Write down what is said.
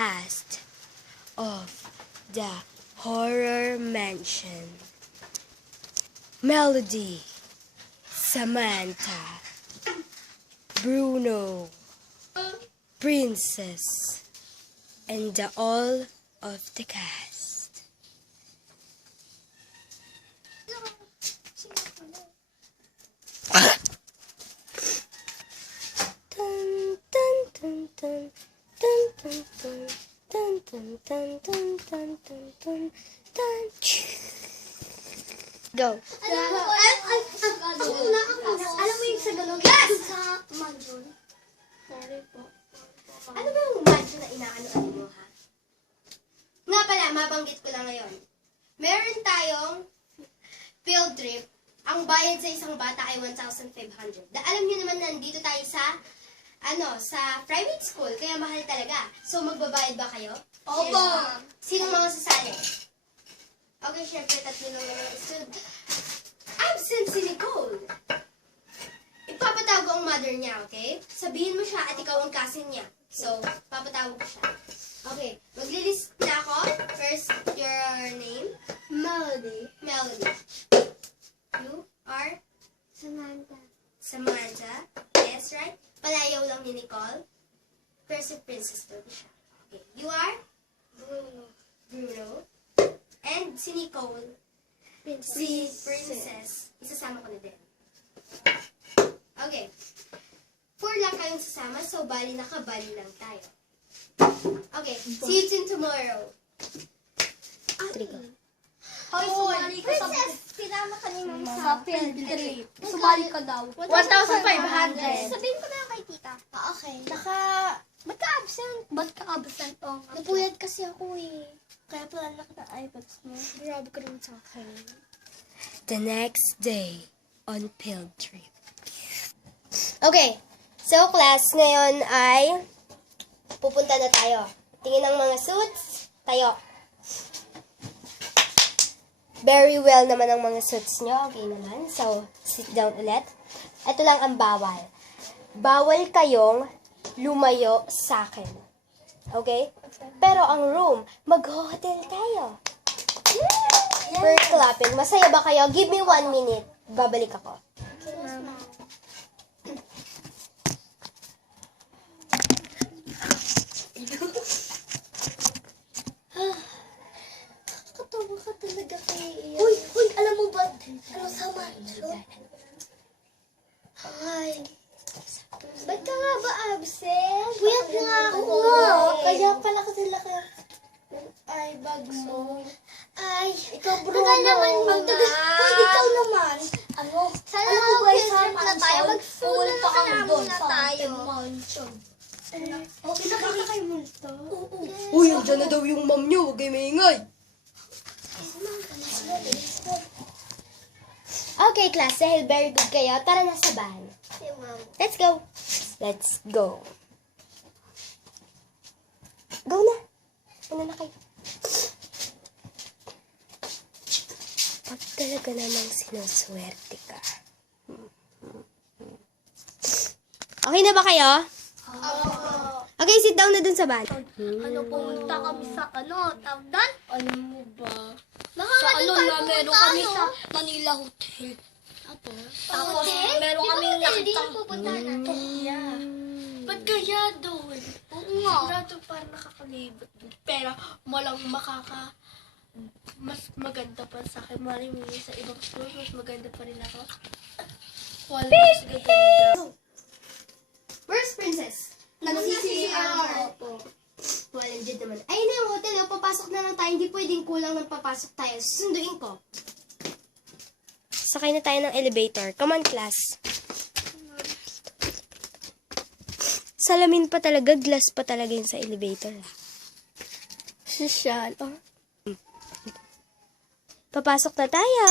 cast of the Horror Mansion. Melody, Samantha, Bruno, Princess, and all of the cast. Dun, dun, dun, dun, dun, dun, dun, dun, dun, dun, dun, dun, dun, dun, dun. Go. Ako muna. Alam mo yung sa galong? Yes! Sa mansion. Sorry po. Ano ba yung mansion na inaano-ano mo, ha? Nga pala, mabanggit ko lang ngayon. Meron tayong field trip. Ang bayad sa isang bata ay 1,500. Alam niyo naman nandito tayo sa sa private school, kaya mahal talaga. So, magbabayad ba kayo? Opo. Sino mga sasali? Okay, syempre, tatlo lang naman ang student. Absent si Nicole. Ipapatawag ko ang mother niya, okay? Sabihin mo siya at ikaw ang cousin niya. So, papatawag ko siya. Okay, maglilist na ako. First, your name? Melody. Melody. You are? Samantha. Samantha. Yes, right? Palayaw lang ni Nicole. Pero si Princess daw siya. Okay, you are? Bruno. Bruno. And si Nicole. Si Princess. Isasama ko na din. Okay. 4 lang kayong sasama, so bali nakabali lang tayo. Okay, see you soon tomorrow. Hoy, sumali ka sa... Sinama ka ni Mama sa field trip. Sumali ka daw. 1,500. Sabihin ko na kay tita. Okay. Ba't ka absent? Ba't ka absent? Napuyat kasi ako eh. Kaya pala laki ng iPads mo. Grabe ka rin sa akin. The next day on field trip. Okay, so class, ngayon ay pupunta na tayo. Tingin ang mga suits. Tayo. Very well naman ang mga suits nyo. Okay naman. So, sit down ulit. Ito lang ang bawal. Bawal kayong lumayo sa akin. Okay? Pero ang room, mag-hotel tayo. For clapping. Masaya ba kayo? Give me 1 minute. Babalik ako. Nakakatawa ka talaga kay Uy, alam mo ba? Sa mansion? Ay. Ba't ka nga ba absent? Puyat nga ako. Kaya pala kasi laki. Ay, bag mo. Ay, ikaw Bruno. Tagal naman mga. Hoy, ikaw naman. Sana mo guys, na tayo. Mag-full pa kami doon sa mansion. Okay, nakita kayo multo? Oo. Uy, andyan na daw yung mom nyo. Huwag kayo maingay. Okay, class. Dahil very good kayo, tara na sa van. Let's go. Let's go. Go na. Una na kayo. Pag talaga namang sinuswerte ka. Okay na ba kayo? Okay, sit down na dun sa van. Pumunta kami sa tawdan? Alam mo ba? Baka Sa meron kami sa Manila Hotel. Tapos, meron kami nakitang... Ba't kaya doon? Oo nga. Sigurado parang nakakalibot doon. Pero, malang mas maganda pa sa akin. Maraming sa ibang school, mas maganda pa rin ako. Wala mas gaganda. Where's Princess? Nag-CCR. Walang dyan naman. Ayun na yung hotel. Papasok na lang tayo. Hindi pwedeng kulang ng papasok tayo. Susunduin ko. Sakay na tayo ng elevator. Come on, class. Salamin pa talaga. Glass pa talaga yun sa elevator. Social. Papasok na tayo.